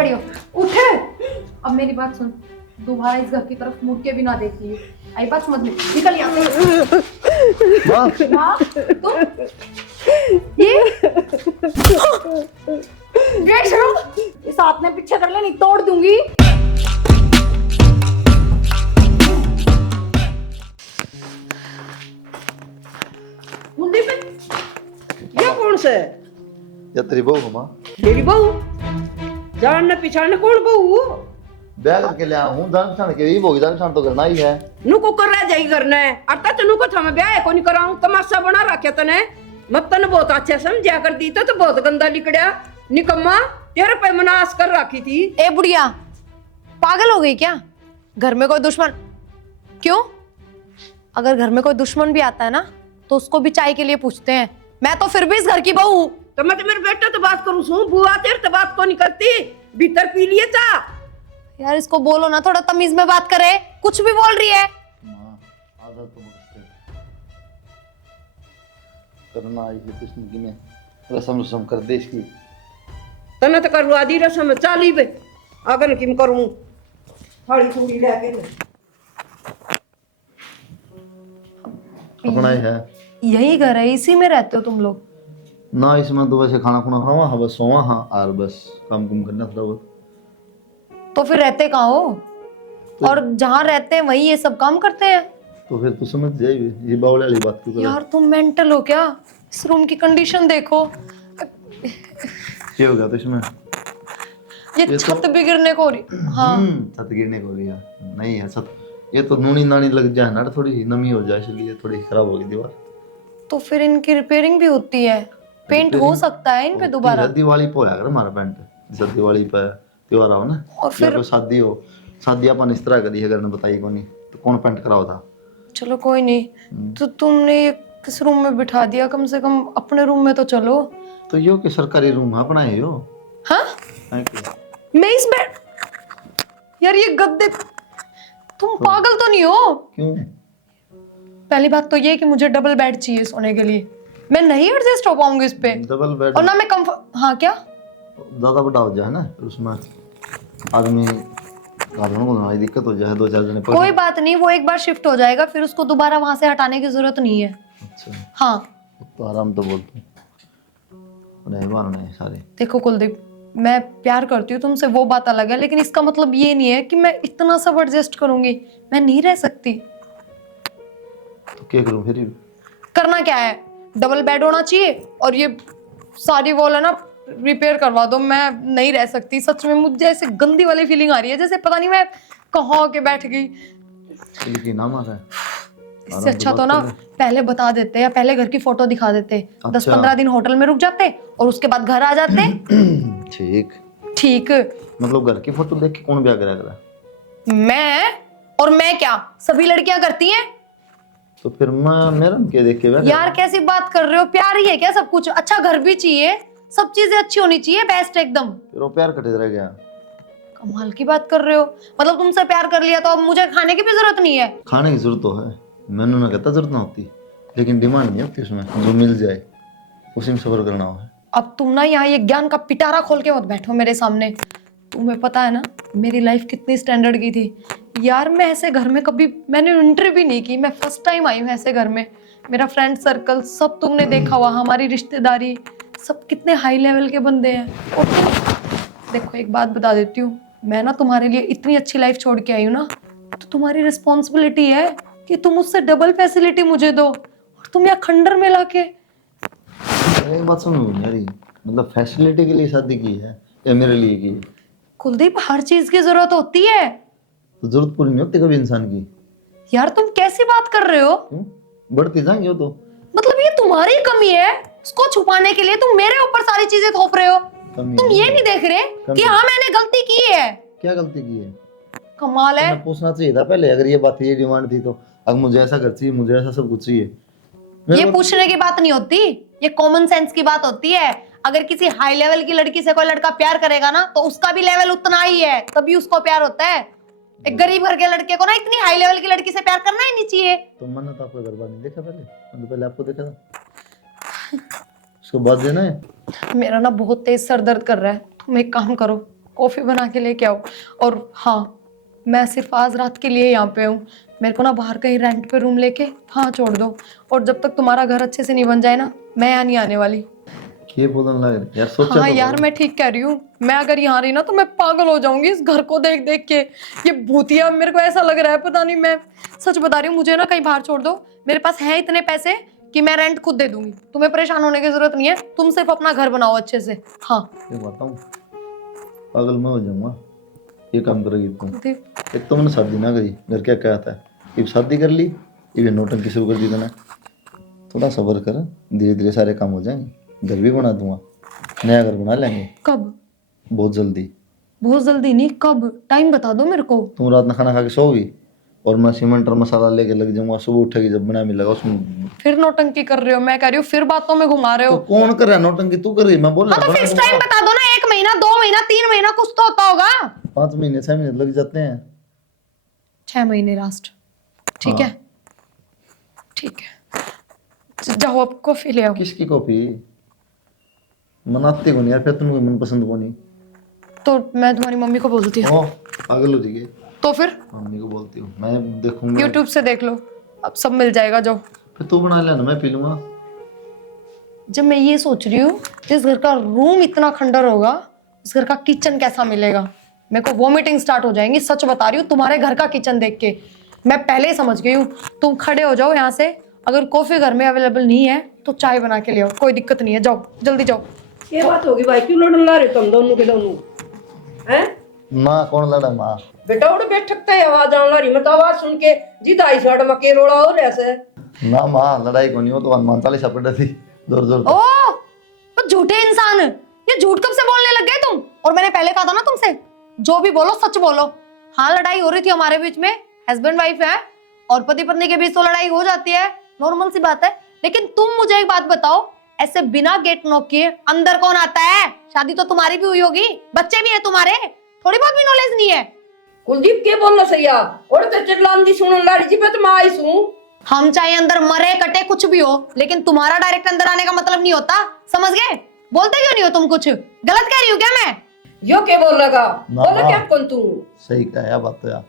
खड़ी हो, उठ। अब मेरी बात सुन, दोबारा इस घर की तरफ मुड़ के भी ना देखिए। आई बात समझ में? निकल यहाँ से। माँ, तुम ये इस हाथ में पीछे कर ले, नहीं तोड़ दूंगी। ये कौन से? या तेरी बहू हो माँ? मेरी बहू? जानने पहचानने कौन बहू? ब्याह करके ले हूँ, जान पहचान के ही बोगी, जान पहचान तो करना ही है। नुको कर रह जाई करने अर्थात तनु को था मैं ब्याह को नहीं कराऊं, तमाशा बना रखे तने। मत तने बहुत अच्छे समझा कर दी तो बहुत गंदा निकड़ा निकम्मा। तेरे पे मनास कर रखी थी। ए बुढ़िया, पागल हो गई क्या? घर में कोई दुश्मन क्यों? अगर घर में कोई दुश्मन भी आता है ना तो उसको भी चाय के लिए पूछते हैं। मैं तो फिर भी इस घर की बहू हूँ। तो मैं तो मेरे बेटे तो बात करूं सू, बुआ तेरे तो बात को नहीं करती। भीतर पी लिए चा। यार इसको बोलो ना, थोड़ा तमीज में बात करे, कुछ भी बोल रही है। माँ आदत तो बख्शते करना आई है कृष्ण की ने रसम रसम कर दे इसकी। तने तो करवा दी रसम चाली बे अगन किम करूं थाली पूरी लेके। अपना ही है, यही घर है, इसी में रहते हो तुम लोग? ना इसमें तो वैसे खाना खुना खावा हाँ, बस सोवा हाँ और बस काम कुम करना थोड़ा बहुत। तो फिर रहते कहाँ हो? और जहाँ रहते हैं वही ये सब काम करते हैं? तो फिर तू समझ जाइए, ये बावले वाली बात क्यों कर रहा है? यार तुम मेंटल हो क्या? इस रूम की कंडीशन देखो, क्या हो गया तो इसमें? ये छत भी गिरने को हो रही। हाँ छत गिरने को लिया नहीं है छत, ये तो नूनी नानी लग जाए ना, थोड़ी नमी हो जाए इसलिए थोड़ी खराब होगी दीवार। तो फिर इनकी रिपेयरिंग भी होती है, पेंट हो सकता है इन पे दोबारा। दिवाली पे होया कर हमारा पेंट, जब दिवाली पे त्योहार आओ ना और फिर कोई शादी हो, शादी अपन इस तरह करी है, अगर ने बताई को नहीं तो कौन पेंट कराओ था। चलो कोई नहीं, तो तुमने ये किस रूम में बिठा दिया? कम से कम अपने रूम में तो चलो। तो यो के सरकारी रूम है अपना है यो। हाँ है क्या? मैं इस बेड, यार ये गद्दे, तुम पागल तो नहीं हो? क्यों? पहली बात तो ये कि मुझे डबल बेड चाहिए सोने के लिए, मैं नहीं एडजस्ट हो पाऊंगी इस पे। डबल बेड और ना मैं कंफर्ट। हाँ क्या? ज्यादा बड़ा हो जाए ना उसमें आदमी आदमी को ना दिक्कत हो जाए, दो चार जने पर। कोई बात नहीं, वो एक बार शिफ्ट हो जाएगा, फिर उसको दोबारा वहां से हटाने की जरूरत नहीं है। अच्छा हाँ तो आराम तो बोलते हैं रहमान ने सारे। देखो कुलदीप, मैं प्यार करती हूँ तुमसे, वो बात अलग है, लेकिन इसका मतलब ये नहीं है कि मैं इतना सब एडजस्ट करूंगी। मैं नहीं रह सकती। तो क्या करूं फिर? करना क्या है? डबल बेड होना चाहिए और ये सारी वॉल है ना रिपेयर करवा दो। मैं नहीं रह सकती सच में, मुझे ऐसे गंदी वाली फीलिंग आ रही है जैसे पता नहीं मैं कहाँ के बैठ गई। की नाम आ रहा है। इससे अच्छा तो ना पहले बता देते या पहले घर की फोटो दिखा देते। 10-15 दिन होटल में रुक जाते और उसके बाद घर आ जाते। ठीक ठीक मतलब घर की फोटो देख के कौन ब्याह करा? मैं? और मैं क्या सभी लड़कियां करती हैं? तो फिर मैं मेरा क्या देख के ब्याह यार कैसी बात कर रहे हो? प्यार ही है क्या सब कुछ? अच्छा घर भी चाहिए, सब चीजें अच्छी होनी चाहिए, बेस्ट एकदम। फिर वो प्यार कटे रह गया। कमाल की बात कर रहे हो, मतलब तुमसे प्यार कर लिया तो अब मुझे खाने की भी जरूरत नहीं है? खाने की जरूरत तो है, मैंने ना कहता जरूरत ना होती, लेकिन डिमांड नहीं होती उसमें, जो मिल जाए उसी में सफर करना हो है। अब तुम ना यहाँ ये ज्ञान का पिटारा खोल के मत बैठो मेरे सामने। तुम्हें पता है ना मेरी लाइफ कितनी स्टैंडर्ड की थी। यार मैं ऐसे घर में कभी मैंने एंट्री भी नहीं की, मैं फर्स्ट टाइम आई हूँ ऐसे घर में। मेरा फ्रेंड सर्कल सब तुमने देखा हुआ, हमारी रिश्तेदारी सब कितने हाई लेवल के बंदे हैं। और देखो एक बात बता देती हूँ, मैं ना तुम्हारे लिए इतनी अच्छी लाइफ छोड़ के आई हूँ ना, तो तुम्हारी रिस्पॉन्सिबिलिटी है कि तुम उससे डबल फैसिलिटी मुझे दो। और तुम यहाँ खंडर में लाके। एक बात सुनो यारी, मतलब फैसिलिटी के लिए शादी की है या मेरे लिए की है? कुलदीप हर चीज की जरूरत होती है। तो जरूरत पूरी नहीं होती कभी इंसान की। यार तुम कैसी बात कर रहे हो? क्यों? बढ़ती जाएंगे वो तो। मतलब ये तुम्हारी कमी है, उसको छुपाने के लिए तुम मेरे ऊपर सारी चीजें थोप रहे हो। तुम ये नहीं देख रहे कि हाँ मैंने गलती की है। क्या गलती की है? कमाल है। मैं पूछना चाहिए था पहले, अगर ये बात ये डिमांड थी तो अब मुझे ऐसा घर चाहिए, मुझे ऐसा सब कुछ चाहिए। ये पूछने की बात नहीं होती, ये कॉमन सेंस की बात होती है। अगर किसी हाई लेवल की लड़की से कोई लड़का प्यार करेगा ना तो उसका भी लेवल उतना ही है, तभी उसको प्यार होता है। एक गरीब घर के लड़के को ना इतनी हाई लेवल की लड़की से प्यार करना ही नहीं चाहिए। तो मैंने तो आपका घर बार नहीं देखा पहले, मैंने तो पहले आपको देखा था। उसको बात देना है। मेरा ना बहुत तेज सर दर्द कर रहा है, तुम एक काम करो कॉफी बना के लेके आओ। और हाँ, मैं सिर्फ आज रात के लिए यहाँ पे हूँ। मेरे को ना बाहर कहीं रेंट पे रूम लेके हाँ छोड़ दो। और जब तक तुम्हारा घर अच्छे से नहीं बन जाए ना, मैं यहाँ नहीं आने वाली। ये बोलने लग रही यार, सोचा हाँ तो यार, करो। मैं ठीक कह रही हूँ। मैं अगर यहाँ रही ना तो मैं पागल हो जाऊंगी इस घर को देख देख के। ये भूतिया, मेरे को ऐसा लग रहा है, पता नहीं। मैं सच बता रही हूँ, मुझे ना कहीं बाहर छोड़ दो। मेरे पास है इतने पैसे कि मैं रेंट खुद दे दूंगी। तुम्हें परेशान होने की जरूरत नहीं है। तुम सिर्फ अपना घर बनाओ अच्छे से। हाँ ये बताऊँ, पागल मैं हो जाऊंगा। ये काम करेगी तुम। कुलदीप, एक तो मैंने शादी ना करी, घर क्या कहता है, अब शादी कर ली, ये नौटंकी शुरू कर दी तूने। थोड़ा सब्र कर, धीरे धीरे सारे काम हो जाएंगे। घर भी बना दूंगा, नया घर बना लेंगे कब? बहुत जल्दी। बहुत जल्दी नहीं, कब? टाइम बता दो मेरे को। तुम रात में खाना खा के सोओगी और मैं सीमेंट और मसाला लेके लग जाऊंगा। सुबह उठेगी जब बना मिलेगा उसमें। फिर नौटंकी कर रहे हो, मैं कह रही हूँ फिर बातों में घुमा रहे तो हो। कौन कर रहा है नौटंकी? तू कर रही है, मैं बोल हाँ रहा तो बना फिक्स दूंगा। टाइम बता दो ना, 1 महीना, 2 महीना, 3 महीना, कुछ तो होता होगा। 5 महीने 6 महीने लग जाते हैं। 6 महीने लास्ट। ठीक हाँ। है, ठीक है, जाओ अब कॉफी ले आओ। किसकी कॉपी? मनाते को नहीं यार, फिर तुम मन पसंद को नहीं। तो मैं तुम्हारी मम्मी को बोलती हूँ। ओ पागल हो जाएगी। तो फिर मम्मी को बोलती हूँ, मैं देखूंगा। YouTube से देख लो, अब सब मिल जाएगा। जाओ। फिर तू बना लेना, मैं पी लूंगा। जब मैं ये सोच रही हूँ, जिस घर का रूम इतना खंडर होगा, उस घर का किचन कैसा मिलेगा। मेरे को वॉमिटिंग स्टार्ट हो जाएंगी, सच बता रही हूँ। तुम्हारे घर का किचन देख के मैं पहले ही समझ गई हूँ। तुम खड़े हो जाओ यहाँ से। अगर कॉफी घर में अवेलेबल नहीं है तो चाय बना के ले आओ, कोई दिक्कत नहीं है। जाओ जल्दी जाओ। ये बात होगी भाई, क्यों लड़न ला रहे तुम दोनों के दोनों हैं? माँ कौन लड़ा? माँ बेटा उड़ बैठकता है, आवाज आने लगी। मैं तो आवाज सुन के जीता आई साइड में के रोड़ा हो ऐसे। ना माँ लड़ाई को नहीं हो तो हनुमान चालीसा पढ़ रही थी जोर जोर ओ, तो झूठे इंसान, ये झूठ कब से बोलने लग गए तुम? और मैंने पहले कहा था ना तुमसे, जो भी बोलो सच बोलो। हाँ लड़ाई हो रही थी हमारे बीच में, हस्बैंड वाइफ है और पति पत्नी के बीच तो लड़ाई हो जाती है, नॉर्मल सी बात है। लेकिन तुम मुझे एक बात बताओ, ऐसे बिना गेट नॉक किए अंदर कौन आता है? शादी तो तुम्हारी भी हुई होगी, बच्चे भी है तुम्हारे, थोड़ी बहुत भी नॉलेज नहीं है? कुलदीप के बोलना सैया और तो चिल्लान दी सुनन लाड़ी जी। मैं तो मैं आई हूं। हम चाहे अंदर मरे कटे कुछ भी हो, लेकिन तुम्हारा डायरेक्ट अंदर आने का मतलब नहीं होता, समझ गए? बोलते क्यों नहीं हो तुम? कुछ गलत कह रही हो क्या मैं? यो के बोल लगा ना, बोला ना। क्या कौन तू? सही कहा यार, बात तो यार।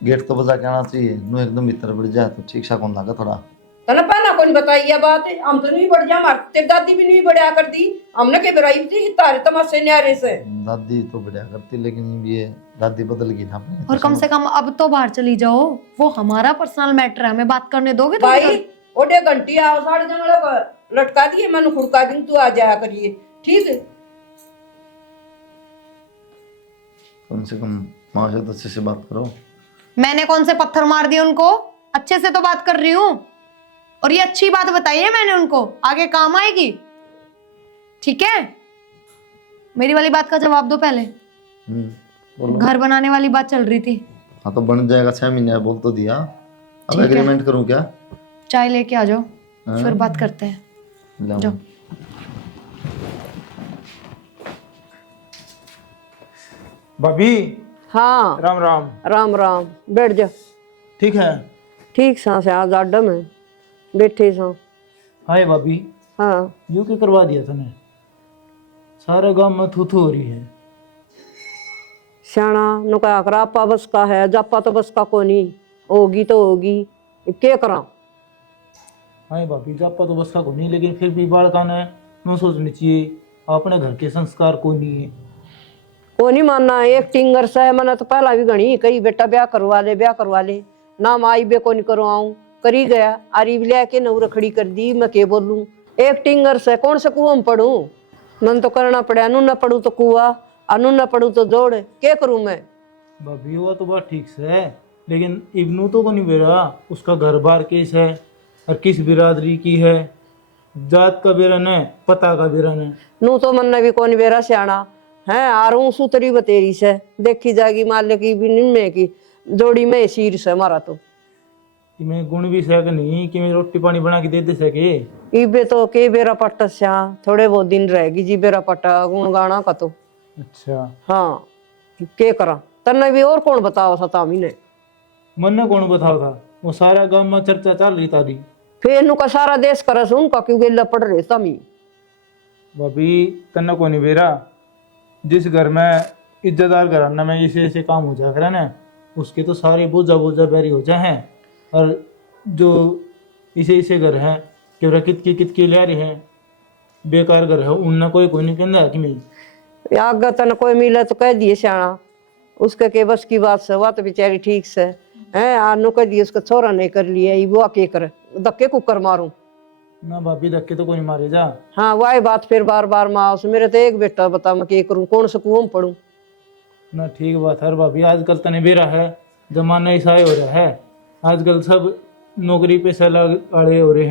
गेट तो बजा के आना चाहिए, नो एकदम भीतर बढ़ जाए तो ठीक सा कौन लगा थोड़ा। तने पहला कौन बताई ये बात है? हम तो नहीं बढ़ जा, हमार तेरी दादी भी नहीं बढ़िया कर दी। हमने के बराई थी तारे तमाशे न्यारे से। दादी तो बढ़िया करती, लेकिन ये दादी बदल गई ना अपनी। और कम से कम अब तो बाहर चली जाओ, वो हमारा पर्सनल मैटर है, हमें बात करने दोगे तुम? भाई ओडे घंटी आओ, साढ़े जंगलों का लटका दिए, मैंने खुड़का दी, तू आ जाया करिए, ठीक है? कम से कम माँ से तो अच्छे से बात करो। मैंने कौन से पत्थर मार दिए उनको? अच्छे से तो बात कर रही हूँ। और ये अच्छी बात बताई है मैंने उनको, आगे काम आएगी। ठीक है, मेरी वाली बात का जवाब दो पहले। बोलो। घर बनाने वाली बात चल रही थी। हाँ तो बन जाएगा, 6 महीने बोल तो दिया। अब ठीक है। एग्रीमेंट करूँ क्या? चाय लेके आ जाओ, हाँ। फिर बात करते हैं। लाओ। जाओ। भाभी हाँ राम राम। राम राम, बैठ जा। ठीक है। ठीक सा से आज अड्डा में बैठे सा। हाय भाभी, हाँ यू क्या करवा दिया तूने? सारे गांव में थू थू हो रही है। सियाना नुका कर आपा बस का है, जापा तो बस का को नहीं होगी तो होगी, क्या करा? हाय भाभी, जापा तो बस का को नहीं, लेकिन फिर भी बालका ने न सोचनी चाहिए, अपने घर के संस्कार को नहीं है। को नहीं मानना एक टिंगर से। मैंने तो पहला भी गणी कही बेटा ब्याह करवा ले, ब्याह करवा ले, ना माई बे को नहीं करवाऊं, करी गया आरीब लेके नऊ रखड़ी कर दी। मैं के बोलूं? एक टिंगर से कौन से कुआं में पढ़ूं? मन तो करना पड़े, अनु न पढ़ू तो कुआ, अनु न पढ़ू तो दौड़, क्या करूं मैं? भाभी वो तो बात ठीक से है, लेकिन इब्नू तो को नहीं बेरा, उसका घर बार केस है और किस बिरादरी की है, जात का बेरन है, पता का बेरन है। नू तो मन ने भी कौन बेरा सियाना है। आरू सुतरी बतेरी से देखी जाएगी, माल्य की भी निम्मे की जोड़ी में शीर से मारा तो। कि मैं गुण भी सह नहीं कि मैं रोटी पानी बना के दे सके। इबे तो के बेरा पट्टा स्या थोड़े बहुत दिन रहेगी जी बेरा पट्टा गुण गाना का तो। अच्छा, हाँ के करा तन्ने भी और कौन बताओ सता ने? मन ने कौन बताओ था? वो सारा गांव में चर्चा चल रही तारी। फिर नु का सारा देश करे सुन का क्यों गेला पड़ रहे तमी। भाभी तन्ना को नहीं बेरा, जिस घर में इज्जतदार घराना में ऐसे ऐसे काम हो जा करे ना, उसके तो सारे बोझा बोझा बैरी हो जाए हैं। और जो इसे घर है कि कितकी ले रहे हैं, बेकार घर है, उनने कोई नहीं कहना कि मैं आगे तन कोई मिले तो कह दिए सियाणा, उसके के बस की बात से, वह तो बेचारी ठीक से है। आनो कह दिए उसका छोरा नहीं कर लिया, वो आके कर धक्के कुकर मारूं ना भाभी, धक्के तो कोई नहीं मारे जा। हाँ वही बात फिर बार बार माँ उस मेरे तो एक बेटा, बता मैं क्या करूं, कौन से कुआं में पढ़ूं। ना ठीक बात है भाभी, आजकल तने बेरा है, जमाना ऐसा ही हो रहा है। आजकल सब नौकरी पे आड़े हो रहे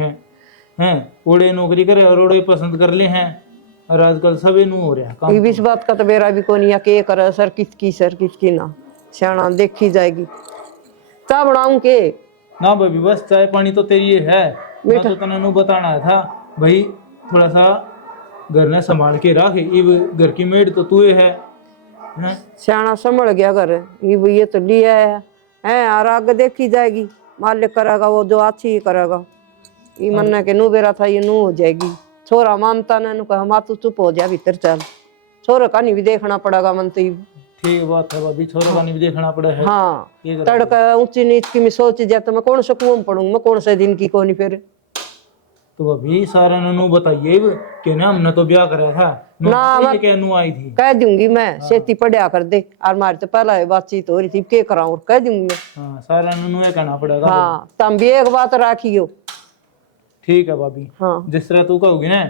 हैं ओड़े नौकरी करे और ओड़े पसंद कर ले हैं, और आजकल सब नू हो रहा है काम। इस बात का तो बेरा भी को नहीं के करे सर, किसकी ना सियाणा देखी जाएगी। चा बनाऊं के ना भाभी, बस चाय पानी तो तेरी ये है। मैं तो तने नू बताना था भाई, थोड़ा सा घर ने संभाल के रख, इब घर की मेड तो तू है। सियाणा संभल गया घर, ये तो लिया है और आगे देखी जाएगी, मालिक करेगा वो जो अच्छी ही करेगा। ये मन्ना के नू बेरा था, ये नू हो जाएगी। छोरा मानता ना, नु कहा माँ तू चुप हो जा भीतर चल, छोरा का नहीं भी देखना पड़ेगा मन तो। ठीक बात है भाभी, छोरा का नहीं भी देखना पड़ा है। हाँ तड़का ऊंची नीच की मैं सोच जाए तो मैं कौन से कुआं में पढ़ूंगा, मैं कौन से दिन की कोनी फिर। तो भाभी सारा नू बताइए कि ना हमने तो ब्याह कराया था ना, क्या नू आई थी। कह दूंगी मैं, खेती पढ़िया कर दे, और मारे तो पहला बातचीत हो रही थी के कराऊं, कह दूंगी मैं। हाँ सारा नू कहना पड़ेगा। हाँ तुम भी एक बात राखियो। ठीक है भाभी, हाँ जिस तरह तू कहोगी ना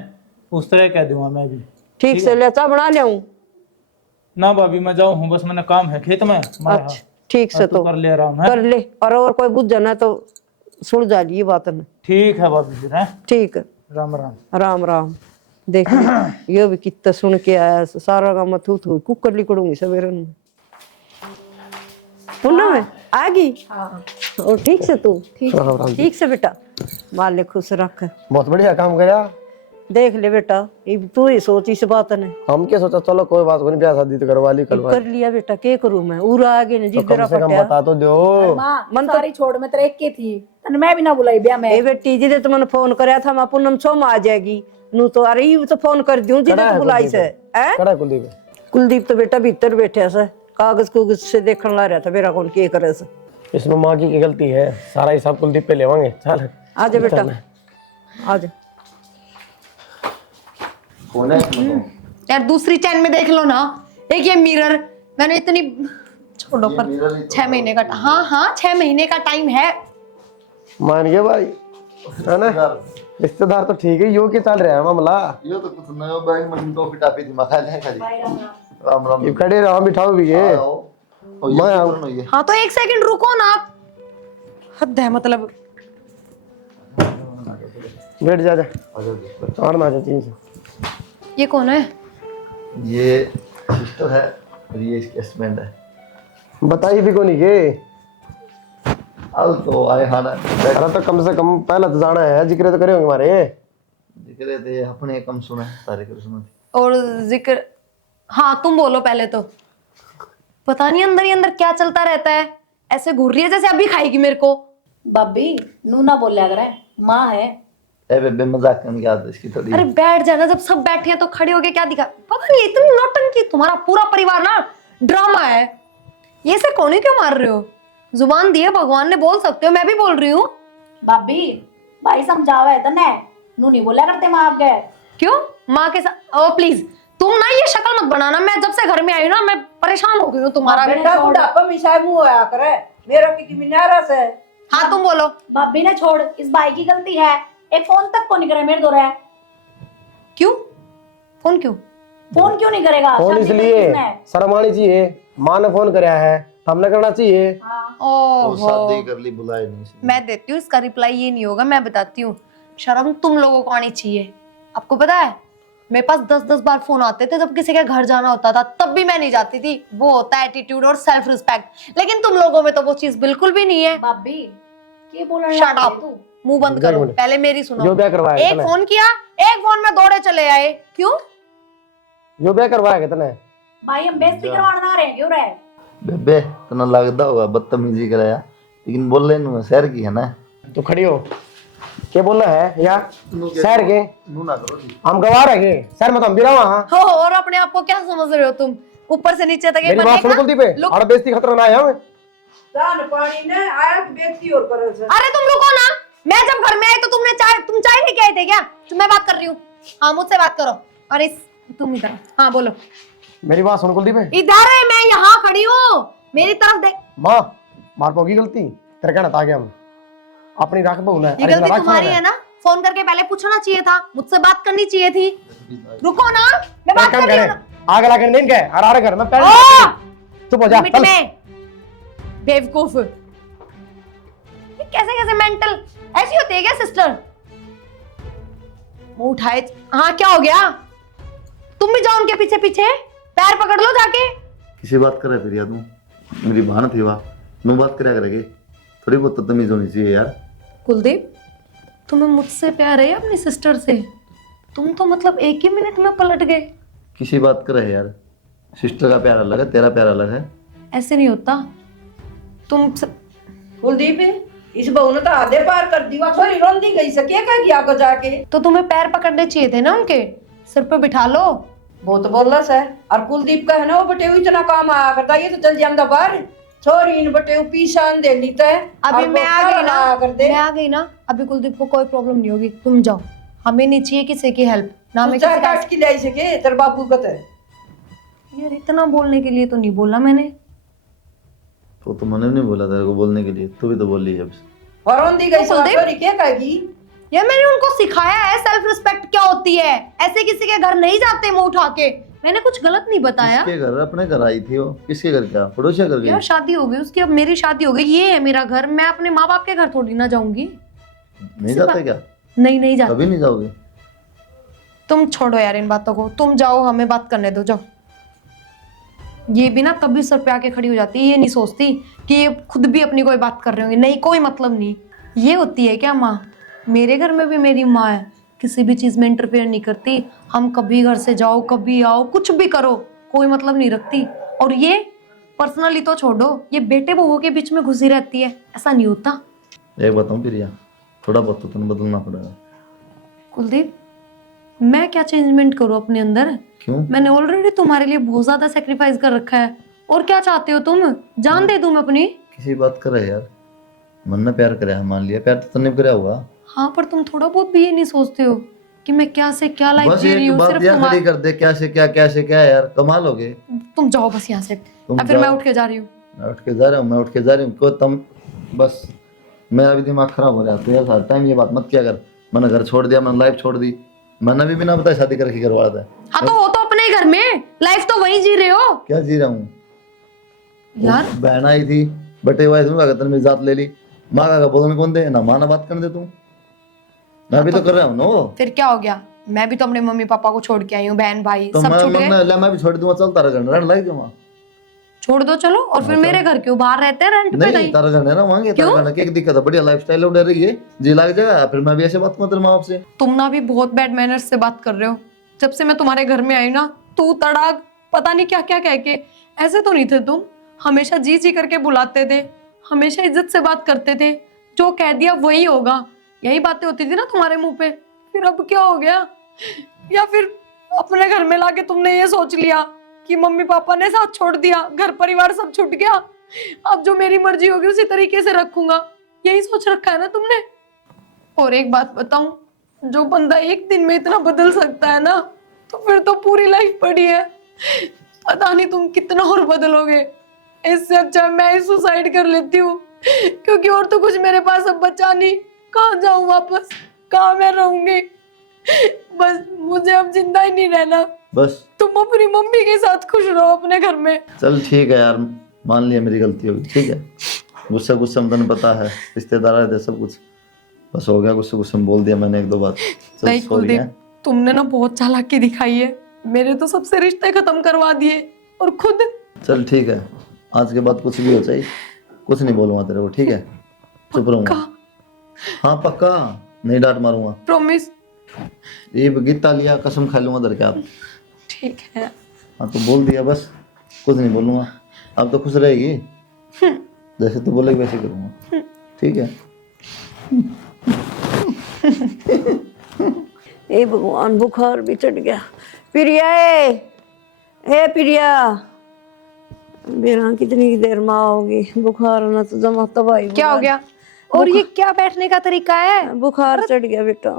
उस तरह कह दूंगा मैं भी। ठीक से लेचा बना लियाऊं ना भाभी मैं जाऊँ हूँ, बस मैंने काम है खेत में। अच्छा ठीक से तो कर ले आराम है। कर ले, और कोई बुझ ना तो सुन जा ली बात में। ठीक है भाभी फिर है। ठीक है, राम राम। राम राम। देखिए ये भी कितना सुन के आया, सारा काम थू थू कुकर लिकड़ूंगी सवेरे में। पुन्ना में आ गई। और ठीक से तू ठीक से बेटा, मालिक खुश रख। बहुत बढ़िया काम करया। देख ले बेटा, ये तू ही सोच इस बात ने। हम क्या सोचा, चलो कोई बात नहीं, ब्याह शादी तो करवा ली, करवा कर लिया बेटा, क्या करूं मैं, उरा आगे ने जी तो कम से कम फटा। बता तो दो। मन सारी छोड़, मैं तेरे एक की थी तने मैं भी ना बुलाई ब्याह में। ए बेटी जी तो मैंने फोन करया था, मैं पूनम सो में आ जाएगी नू, तो अरे ये तो फोन कर दूं जी तो बुलाई से है। कड़ा कुलदीप कुलदीप तो बेटा भीतर बैठा से, कागज कुगज से देखने ला रहा था मेरा कौन के करे से। इसमें माँ की गलती है, सारा हिसाब कुलदीप पे लेवांगे। चल आ जा बेटा आ जा। कौन है यार दूसरी चैन में देख लो ना, एक ये मिरर, मैंने इतनी छोड़ो पर 6 महीने का, हाँ 6 महीने का टाइम है। मान गए भाई, है ना। रिश्तेदार तो ठीक है, यो के चल रहा है मामला। यो तो कुछ नयो बैग में टॉफी टाफी थी मखा ले खाली। राम राम। ये खड़े रहो, बिठाओ भी ये। मैं आऊं। हाँ तो एक सेकंड रुको ना, हद है मतलब। बैठ जा जा, और ना जा चीज। ये कौन है? ये सिस्टर है और ये इसकी हस्बैंड है। बताइए भी कोनी के। अब तो आए खाना अरे तो कम से कम पहला तो जाना है, जिक्र तो करे होंगे हमारे। दिख रहे थे अपने कम सुना सारे कर सुना। और जिक्र, हाँ तुम बोलो पहले तो। पता नहीं अंदर ही अंदर क्या चलता रहता है, ऐसे घूर रही है जैसे अभी खाएगी मेरे को। बब्बी नू ना बोलिया करे, माँ है। ए बेबे मजाक करने की आदत इसकी थोड़ी। अरे बैठ जाना, जब सब बैठे हैं तो खड़े होके क्या दिखा, पता नहीं इतनी नौटंकी। तुम्हारा पूरा परिवार ना ड्रामा है। ये से कोने क्यों मार रहे हो? जुबान दी है भगवान ने, बोल सकते हो, मैं भी बोल रही हूँ। बब्बी भाई समझावे तने, नू नहीं बोलिया करते माँ आप गए। क्यों माँ के साथ? ओ प्लीज तुम ना ये शक्ल मत बनाना, मैं जब से घर में आई हूँ ना मैं परेशान हो गई हूँ तुम्हारा। बेटा बुढ़ापा मिसाई मुंह आया करे मेरा की मिनारा से। हाँ तुम बोलो। बब्बी ने छोड़, इस भाई की गलती है, एक फोन तक को नहीं करे मेरे दो रहा है। क्यों फोन क्यों? फोन क्यों नहीं करेगा? फोन शादी इसलिए में किसने? शर्म आनी चाहिए, माँ ने फोन कराया है, हमने करना चाहिए। वो शादी कर ली, बुलाए नहीं इसलिए। मैं देती हूँ इसका रिप्लाई, ये नहीं होगा, मैं बताती हूँ। शर्म तुम लोगों को आनी चाहिए। आपको पता है मेरे पास 10-10 बार फोन आते थे जब किसी के घर जाना होता था, तब भी मैं नहीं जाती थी। वो होता है एटीट्यूड और सेल्फ रिस्पेक्ट, लेकिन तुम लोगों में तो वो चीज बिल्कुल भी नहीं है। बब्बी क्या बोल रहा शट है अप, तू? मुंह बंद करो, पहले मेरी सुनो। जो ब्याह करवाया एक फोन किया, एक फोन में दौड़े चले आए, क्यों? जो ब्याह करवाया कितने। भाई हम बेइज्जती करवाना ना रहे, क्यों रहे? बेबे तना लगता होगा बदतमीजी कराया, लेकिन बोल ले नु शहर की है ना। तो खड़ी हो, क्या बोलना है या शहर के नू ना करो जी। हम गवार है शहर में तो हम भी रहा हाँ हो और अपने आप को क्या समझ रहे हो तुम? ऊपर से नीचे तक ये मेरी बात सुन कुलदीप पे लुक, और बेइज्जती खतरा ना है हमें दान पानी ने आया तो बेइज्जती और करो सर। अरे तुम रुको ना। मैं जब घर में आई तो तुम चाय लेके आए थे क्या? तो मैं बात कर रही हूँ। हाँ मुझसे बात करो। अरे तुम इधर। हाँ बोलो। मेरी बात सुन कुलदीप पे इधर है, मैं यहाँ खड़ी हूँ, मेरी तरफ देख। माँ मार पाओगी गलती तेरे कहना था क्या हम अपनी राख बहु ये गलती तुम्हारी है ना? फोन करके पहले पूछना चाहिए था, मुझसे बात करनी चाहिए थी। रुको ना, मैं बात कर रही हूँ ना। आग लगा नहीं क्या अरे घर में पहले ओ! चुप हो जा लिमिट चल में बेवकूफ। ये कैसे कैसे मेंटल ऐसी होती है क्या सिस्टर? मुंह उठाए। हाँ क्या हो गया? तुम भी जाओ उनके पीछे पीछे, पैर पकड़ लो जाके। किसी बात करे फिर यार तू मेरी भान थी वाह नू बात करया करेगी थोड़ी बहुत तो तमीज होनी चाहिए यार। कुलदीप तुम्हें मुझसे प्यार है या अपनी सिस्टर से? तुम तो मतलब एक ही मिनट में पलट गए। किसी बात करे यार सिस्टर का प्यार अलग है तेरा प्यार अलग है। ऐसे नहीं होता। तुम कुलदीप इस बहू ने तो आधे पार कर दी थोड़ी रोंदी गई सके क्या गया को जाके तो तुम्हें पैर पकड़ने चाहिए थे ना, उनके सिर पे बिठा लो। बहुत बोलस है और कुलदीप का है ना वो बटे इतना काम आया करता ये तो चल जाता बाहर छोरी इन बटे पीछान दे लीता है अभी मैं आ गई ना, करते मैं आ गई ना, अभी कुलदीप को कोई प्रॉब्लम नहीं होगी। तुम जाओ, हमें नहीं चाहिए किसी की हेल्प ना। मैं किसी का की ले सके तेरे बाबू का यार इतना बोलने के लिए तो नहीं बोला मैंने। तो मैंने नहीं बोला तेरे को बोलने के लिए तू भी तो बोल रही है अब। और रोंदी गई तो कुलदीप- सॉरी क्या कहेगी यार मैंने उनको सिखाया है सेल्फ रिस्पेक्ट क्या होती है। ऐसे किसी के घर नहीं जाते मुंह उठा के। मैंने कुछ गलत नहीं बताया। किसके घर अपने घर आई थी वो किसके घर क्या पड़ोसिया घर गई। यार शादी हो गई उसकी, अब मेरी शादी हो गई, ये है मेरा घर। मैं अपने माँ बाप के घर थोड़ी ना जाऊंगी। नहीं जाते क्या नहीं जाती। कभी नहीं जाओगे। तुम छोड़ो यार इन बातों को, तुम जाओ, हमें बात करने दो, जाओ। ये भी ना कभी सर पे आके खड़ी हो जाती है, ये नहीं सोचती कि ये खुद भी अपनी कोई बात कर रहे होंगे। नहीं कोई मतलब नहीं। ये होती है क्या माँ? मेरे घर में भी मेरी माँ है, किसी भी चीज में इंटरफेयर नहीं करती। हम कभी घर से जाओ कभी आओ कुछ भी करो कोई मतलब नहीं रखती। और ये पर्सनली तो छोड़ो, ये बेटे बहुओं के बीच में घुसी रहती है। ऐसा नहीं होता। एक बताऊं प्रिया थोड़ा बहुत तो तुम्हें बदलना पड़ेगा। कुलदीप मैं क्या चेंजमेंट करूँ अपने अंदर? क्यों? मैंने ऑलरेडी तुम्हारे लिए बहुत ज्यादा सेक्रीफाइस कर रखा है। और क्या चाहते हो तुम? जान दे दूं मैं अपनी? किसी बात करे यार मन ने प्यार कराया मान लिया प्यार तो तन्ने कराया होगा। हाँ पर तुम थोड़ा बहुत भी ये नहीं सोचते हो कि मैं क्या से क्या लाइफ बस जी रही एक हूँ बात सिर्फ यार तुम्हारे। खड़ी कर दे क्या से क्या यार कमाल हो गए। तुम जाओ बस यहाँ से, तुम या फिर मैं जाओ। उठ के जा रही हूँ। मैं उठ के जा रहा हूँ क्यों तुम बस मेरा भी दिमाग खराब हो रहा है तो यार हर टाइम ये बात मत किया कर। मैंने घर छोड़ दिया मैंने लाइफ छोड़ दी मैंने भी बिना बताए शादी करके करवा था। हाँ तो हो तो अपने ही घर में, लाइफ तो वही जी रहे हो क्या जी रहा हूँ यार। बहन आई थी बटे हुआ तुम मेरी जात ले ली माँ का बोलने कौन दे ना माँ ना बात करने दे तू मैं भी तो कर रहा हूँ नो। फिर क्या हो गया? मैं भी तो अपने मम्मी पापा को छोड़ के आई हूँ, बहन भाई तो सब छूट गए। मैं भी छोड़ दूंगा चल तारा घर रहने लग जाऊंगा। छोड़ दो चलो। और फिर मेरे घर क्यों बाहर रहते हैं रेंट पे? नहीं नहीं तारा घर है ना वहां तारा घर की एक दिक्कत है बढ़िया लाइफस्टाइल उड़ रही है जी लग जाएगा फिर मैं भी ऐसे बात करूं तेरे माँ बाप से। तुम ना भी बहुत बैड मैनर्स से बात कर रहे हो। जब से मैं तुम्हारे घर में आई ना तू तड़ाक पता नहीं क्या क्या कह के। ऐसे तो नहीं थे तुम, हमेशा जी जी करके बुलाते थे, हमेशा इज्जत से बात करते थे। जो कह दिया वही होगा, यही बातें होती थी ना तुम्हारे मुंह पे। फिर अब क्या हो गया? या फिर अपने घर में लाके तुमने ये सोच लिया कि मम्मी पापा ने साथ छोड़ दिया, घर परिवार सब छूट गया, अब जो मेरी मर्जी होगी उसी तरीके से रखूंगा, यही सोच रखा है ना तुमने। और एक बात बताऊं, जो बंदा एक दिन में इतना बदल सकता है ना तो फिर तो पूरी लाइफ पड़ी है। पता नहीं तुम कितना और बदलोगे। इससे अच्छा मैं ही सुसाइड कर लेती हूँ, क्योंकि और तो कुछ मेरे पास अब बचा नहीं। कहाँ जाऊं वापस, कहाँ मैं रहूंगी? बस मुझे अब जिंदा ही नहीं रहना। बस तुम अपनी मम्मी के साथ खुश रहो अपने घर में। चल ठीक है यार मान लिया मेरी गलती होगी ठीक है। गुस्सा गुस्सा में पता है रिश्तेदार रहते सब कुछ बस हो गया गुस्से गुस्से में बोल दिया मैंने एक दो बात। चल नहीं sorry कुलदीप है। तुमने ना बहुत चालाकी दिखाई है। मेरे तो सबसे रिश्ते खत्म करवा दिए और खुद। चल ठीक है आज के बाद कुछ भी हो चाहिए कुछ नहीं बोलूंगा तेरे को ठीक है चुप रहूंगा। हाँ पक्का नहीं डांट मारूंगा। प्रॉमिस? ये गीता लिया कसम खा लूंगा दर के आप। ठीक है। हाँ तो बोल दिया बस कुछ नहीं बोलूंगा। अब तो खुश रहेगी जैसे तू बोलेगी वैसे करूंगा ठीक है। ए भगवान, बुखार भी चढ़ गया। प्रिया ए प्रिया, बेरा कितनी देर में आओगी? बुखार ना तो जमा तबाही। क्या हो गया? और ये क्या बैठने का तरीका है? बुखार चढ़ गया बेटा।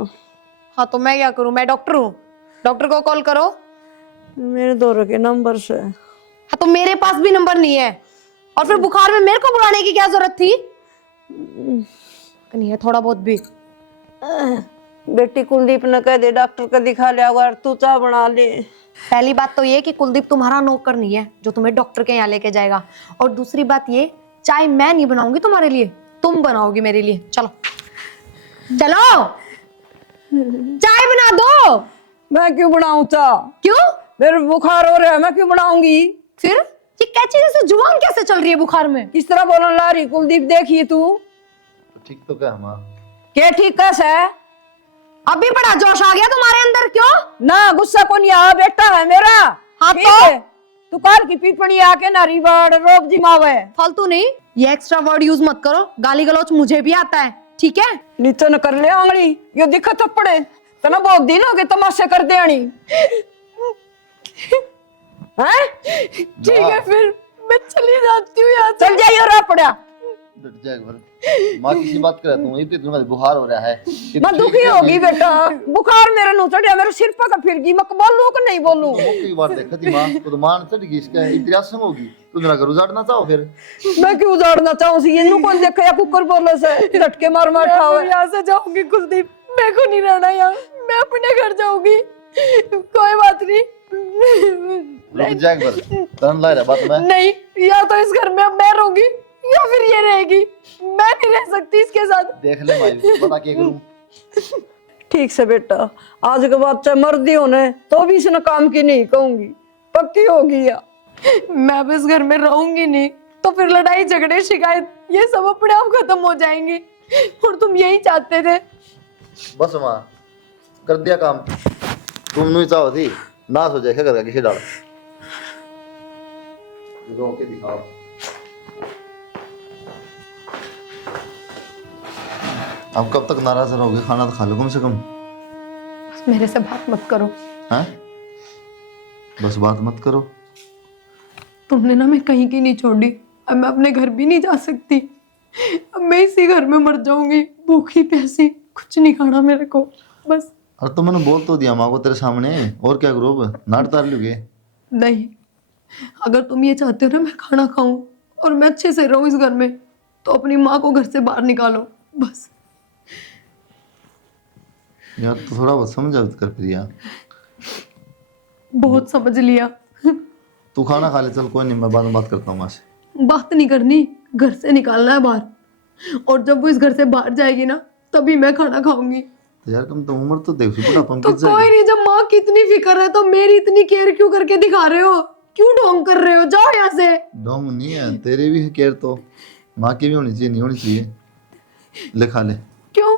हाँ तो मैं क्या करूं? मैं डॉक्टर हूँ, डॉक्टर को कॉल करो। मेरे दौरे के नंबर से। हाँ तो मेरे पास भी नंबर नहीं है, और फिर बुखार में मेरे को बुलाने की क्या जरूरत थी? नहीं है थोड़ा बहुत भी। बेटी कुलदीप ने कह दे डॉक्टर को दिखा लिया और तू चाह बना ले। पहली बात तो ये कि कुलदीप तुम्हारा नौकर नहीं है जो तुम्हें डॉक्टर के यहाँ लेके जाएगा, और दूसरी बात ये, चाय मैं नहीं बनाऊंगी तुम्हारे लिए, तुम बनाओगी मेरे लिए। चलो चलो, चाय बना दो। मैं क्यों बनाऊं चाह? क्यों? मेरे बुखार हो रहा है, मैं क्यों बनाऊंगी? फिर ये कैची जैसे जुबान कैसे चल रही है बुखार में? किस तरह बोलने ला रही कुलदीप? देखिए तू ठीक तो क्या माँ? क्या ठीक कैसे है? अभी बड़ा जोश आ गया तुम्हारे अंदर, क्यों? ना गुस्सा को नहीं आ, बेटा है मेरा। हाँ ठीक तो? है? तू काल की पीपणी आके नारी बाड़ रोग जिमावे। फालतू नहीं, ये एक्स्ट्रा वर्ड यूज मत करो, गाली गलौच मुझे भी आता है, ठीक है? नीचे न कर ले आंगली, यो दिखा थप्पड़े तना बहुत दिन हो गए तमाशे कर देनी। हैं? ठीक है फिर मैं चली जाती हूँ यहाँ से। चल जाइयो रा पड़ा। डट जाएगा भर। माँ किसी बात कर तू, ये तुम्हें बुखार हो रहा है। ये मैं ठीक दुखी है होगी नहीं? बेटा, बुखार मेरे नु चढ़िया, मेरे सिर पर का फिर गई, मैं बोलूं कि नहीं बोलूं? कई बार देखा थी माँ को, तो मान चढ़ गई इसका, इतिहास होगी। तुम जरा घर उजाड़ना चाहो फिर? मैं क्यों उजाड़ना चाहूं सी? ये नु कौन देखे या कुकर बोले से झटके मार मार ठावे। यहाँ से जाऊंगी कुलदीप, मेरे को नहीं रहना यहाँ, मैं अपने घर जाऊंगी। कोई बात नहीं। रुक जाएगा भर, तन ला रहा बात में। नहीं, या तो इस घर में अब मैं रहूंगी या फिर ये रहेगी, मैं नहीं रह सकती इसके साथ। देख ले मायूस, बता क्या करूं? ठीक से बेटा, आज के बाद चाहे मर्दी होने तो भी इसने काम की नहीं कहूंगी, पक्की होगी या? मैं अब इस घर में रहूंगी नहीं तो फिर लड़ाई झगड़े शिकायत ये सब अपने आप खत्म हो जाएंगी, और तुम यही चाहते थे। बस माँ कर दिया काम, तुम नहीं चाहो थी नाश हो जाएगा घर का किसी डाल। रो के दिखाओ। अब कब तक नाराज रहोगे? खाना तो खा लो कम से कम। मेरे से बात मत करो। हैं? बस बात मत करो। तुमने ना मैं कहीं की नहीं छोड़ी, अब मैं अपने घर भी नहीं जा सकती, अब मैं इसी घर में मर जाऊंगी भूखी प्यासी, कुछ नहीं खाना मेरे को बस। अरे तो मैंने बोल तो दिया माँ को तेरे सामने, और क्या करो? अब नाट तार लोगे? नहीं, अगर तुम ये चाहते हो ना मैं खाना खाऊं और मैं अच्छे से रहूं इस घर में, तो अपनी माँ को घर से बाहर निकालो बस। यार तो थोड़ा बहुत समझा कर प्रिया। बहुत समझ लिया। तू खाना खा ले, चल कोई नहीं, मैं बाद में बात करता हूँ माँ से। बात नहीं करनी, घर से निकालना है बाहर, और जब वो इस घर से बाहर जाएगी ना तभी मैं खाना खाऊंगी। तो यार तुम तो उम्र तो देखो बुढ़ापन तो किस कोई जाएगी। नहीं, जब माँ की इतनी फिक्र है तो मेरी इतनी केयर क्यों करके दिखा रहे हो? क्यों ढोंग कर रहे हो? जाओ यहाँ से। डोंग नहीं है, तेरे भी है केयर, तो माँ की भी होनी चाहिए, नहीं होनी चाहिए? ले खा ले। क्यों?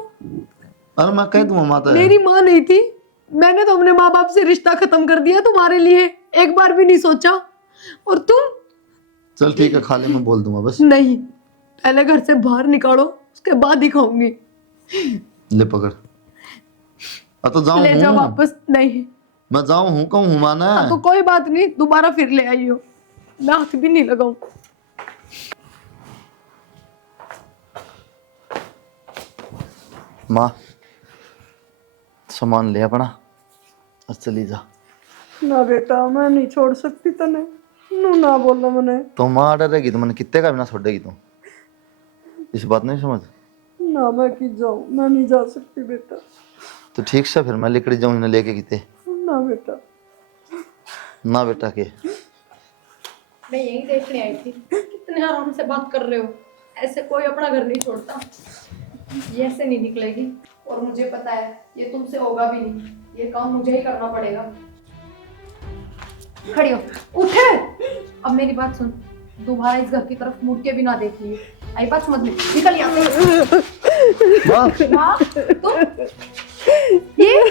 अरे मैं कह दूंगा माता है। मेरी माँ नहीं थी, मैंने तो अपने माँ बाप से रिश्ता खत्म कर दिया तुम्हारे लिए, एक बार भी नहीं सोचा। और तुम? चल ठीक है खा ले, मैं बोल दूंगा बस। नहीं, पहले घर से बाहर निकालो, उसके बाद ही खाऊंगी। ले पकड़। तो जाऊं ले जाओ हूँ वापस। नहीं, मैं, जाऊं हूँ कहूँ हूँ माना। तो कोई बात नहीं, दोबारा फिर ले आई हो, मैं हाथ भी नहीं लगाऊं। माँ सामान ले अपना और चली जा। ना बेटा, मैं नहीं छोड़ सकती तने, नू ना बोलो मने। तो माँ डरेगी तो मैंने कितने का भी ना छोड़ेगी तू, इस बात नहीं समझ? ना मैं की जाऊं, मैं नहीं जा सकती बेटा। तो ठीक से फिर मैं लेकर जाऊँ इन्हें लेके किते। ना बेटा। ना बेटा के मैं यही देखने आई थी, कितने आराम से बात कर रहे हो, ऐसे कोई अपना घर नहीं छोड़ता, ये ऐसे नहीं निकलेगी। और मुझे पता है ये तुमसे होगा भी नहीं, ये काम मुझे ही करना पड़ेगा। खड़ी हो, उठे। अब मेरी बात सुन, दोबारा इस घर की तरफ मुड़ के भी ना देखिए, आई बात समझ में? निकल यहाँ से। माँ, तुम ये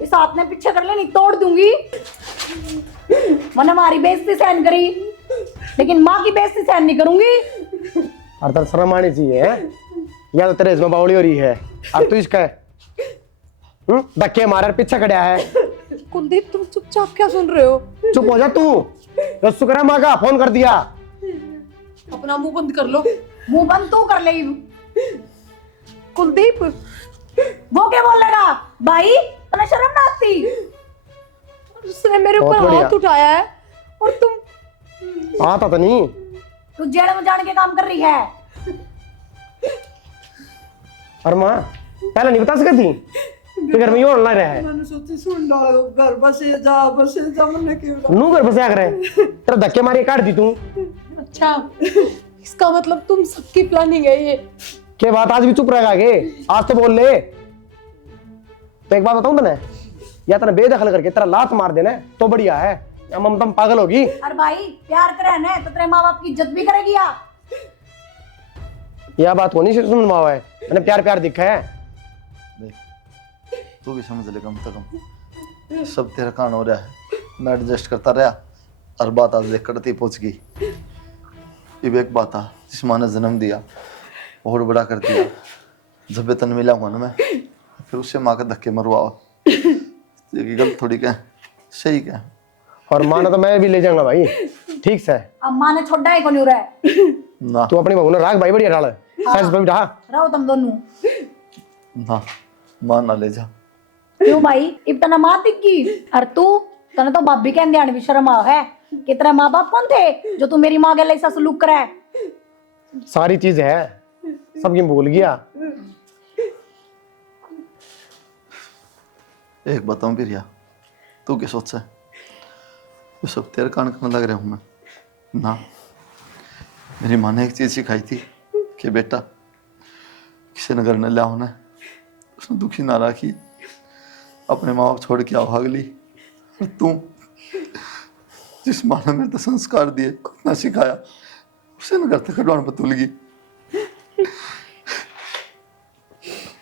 इस हाथ में पीछे कर ले, नहीं तोड़ दूंगी। मैंने हमारी बेइज्जती सहन करी, लेकिन माँ की बेइज्जती सहन नहीं करूंगी। और तो शर्म आनी चाहिए। या तो तेरे इसमें बावली हो रही है और तू इसका है धक्के मार पीछे खड़ा है। कुलदीप तुम चुपचाप क्या सुन रहे हो? चुप हो जा तू। तो शुक्र है माँ का फोन कर दिया। अपना मुंह बंद कर लो। मुंह बंद तू कर ले। कुलदीप वो क्या बोलेगा भाई, तुम्हें शर्म ना आती? उसने मेरे ऊपर बहुत बढ़िया। हाथ उठाया है और तुम आता तो नहीं। तू जेल में जाने के काम कर रही है। और माँ पहले नहीं बता सकती तो घर में यूं ना रहा है। मैंने सोची सुन डालो घर बसे जा मैंने क्यों नू घर बसे करे तेरा धक्के मारी काट दी तू। अच्छा इसका मतलब तुम सबकी प्लानिंग है ये? के बात आज भी चुप रहेगा के? आज तो बोल ले। तो एक बात बताऊं तने, या तने बेदखल करके तेरा लात मार देना तो बढ़िया है, या ममतम पागल होगी। अरे भाई प्यार करे ना तो तेरे माँ बाप की इज्जत भी करेगी या? यह बात होनी से तुम मावा है, मैंने प्यार प्यार दिखा है। देख तू भी समझ ले कम से कम, सब तेरा कान हो रहा है, मैं एडजस्ट करता रहा और बात आज देख करती पहुंच गई। अब एक बात आ, जिस माँ ने जन्म दिया और बड़ा कर दिया, जब वेतन मिला हुआ ना मैं फिर उससे माँ के धक्के मरवाओ, ये गलत थोड़ी क्या सही क्या। और माना तो मैं भी ले जाऊंगा भाई, ठीक से। अब माँ ने छोड़ा है कौन हो रहा है? ना तू अपनी बहू ने राख भाई बढ़िया डाल साइज पे बिठा। रहो तुम दोनों। ना माँ ना ले जा। क्यों भाई इतना माँ दिखी? और तू तने तो बाप भी कहने दिया भी शर्म आओ है कि तेरे माँ बाप कौन थे जो तू मेरी माँ के लिए ऐसा सलूक करे? सारी चीज है, सबकी भूल गया। एक बताऊं प्रिया, तू क्या सोच है? वो सब तेरे कान करने लग रहा हूं मैं ना। मेरी माँ ने एक चीज सिखाई थी कि बेटा किसी ने घर में लिया होना उसने दुखी ना रखी, अपने माँ बाप छोड़ के आओ अगली। और तू जिस माँ ने मेरे तो संस्कार दिए ना सिखाया उसे न करते कटवान पर तुल गई।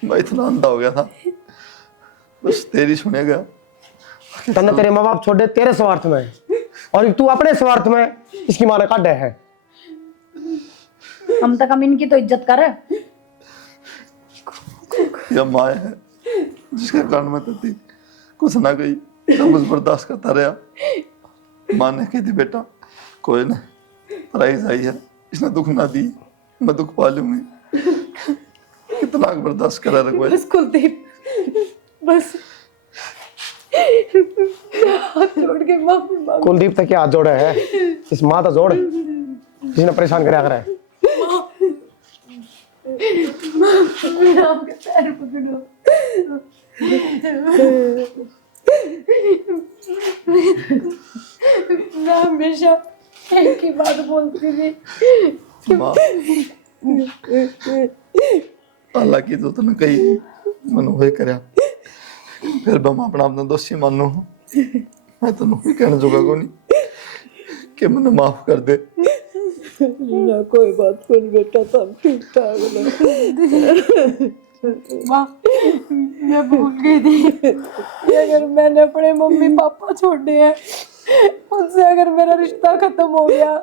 मैं इतना अंधा हो गया था, बस तेरी सुने गया। तन्ने तेरे माँ बाप छोड़े तेरे स्वार्थ में और तू अपने स्वार्थ में इसकी माँ ने काटे है। हम तक हम इनकी तो इज्जत कर। यह माँ है जिसके कारण मैं तती कुछ ना गई, सब कुछ बर्दाश्त करता रहा। माँ ने कही थी बेटा कोई ना राइज आई है, इसने दुख ना दी, मैं दुख पा लूंगी। कितना बर्दाश्त करा रखो। बस कुलदीप बस हाथ जोड़ के माफी मांग। कुलदीप तक हाथ जोड़ा है, इस माँ तो जोड़ जिसने परेशान कराया करे। मेरा आपके पैर पकड़ो। मैं हमेशा एक ही बात बोलती थी। माँ हालांकि तो तूने कही मैंने वही करया, फिर मैं अपना अपना दोषी मानू। मैं तो भी कहने जोगा को नहीं कि मैंने माफ कर दे। ना कोई बात नहीं बेटा, सब ठीक ठाक है। माँ मैं भूल गई थी कि अगर मैंने अपने मम्मी पापा छोड़े हैं, उनसे अगर मेरा रिश्ता खत्म हो गया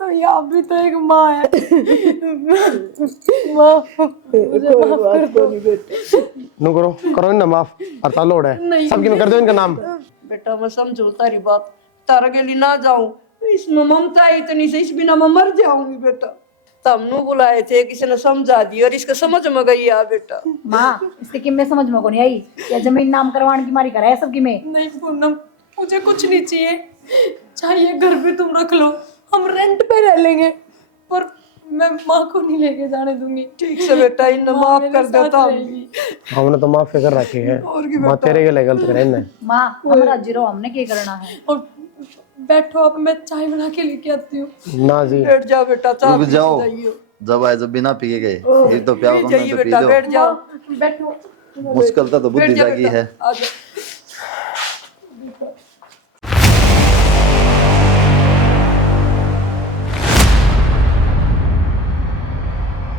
तो ये आप भी तो एक माँ है। माँ मुझे माफ कर दो। नु करो करो ना माफ, हड़ताल लोड है सबकी में कर दो इनका नाम। बेटा मैं समझो तारी बात, तारा के लिए ना जाऊं, इसमें ममता है इतनी से, इस बिना मैं मर जाऊंगी बेटा। तमनु बुलाए थे, किसी ने समझा दी और इसके समझ में गई यार बेटा। माँ इसकी किम्मे समझ में को नहीं आई, या जमीन नाम करवाने की मारी करा है सबकी में। नहीं पूनम मुझे कुछ नहीं चाहिए, चाहिए घर पे तुम रख लो, हम रेंट पे रह लेंगे, पर मैं माँ को नहीं लेके जाने दूंगी। ठीक से बेटा, इन माफ कर देता। हमने तो माफ कर रखी है, माँ तेरे के लिए गलत करे ने। माँ हमारा जीरो हमने क्या करना है? और बैठो आप, मैं चाय बना के लेके आती हूँ। ना जी बैठ जाओ बेटा, चाह रुक जाओ, जब आए जब बिना पी के गए ये तो प्यार जाइए तो पी बेटा, लो। बैठ जाओ। बैठो। मुश्किल तो बुद्धि जागी है। आ जाओ।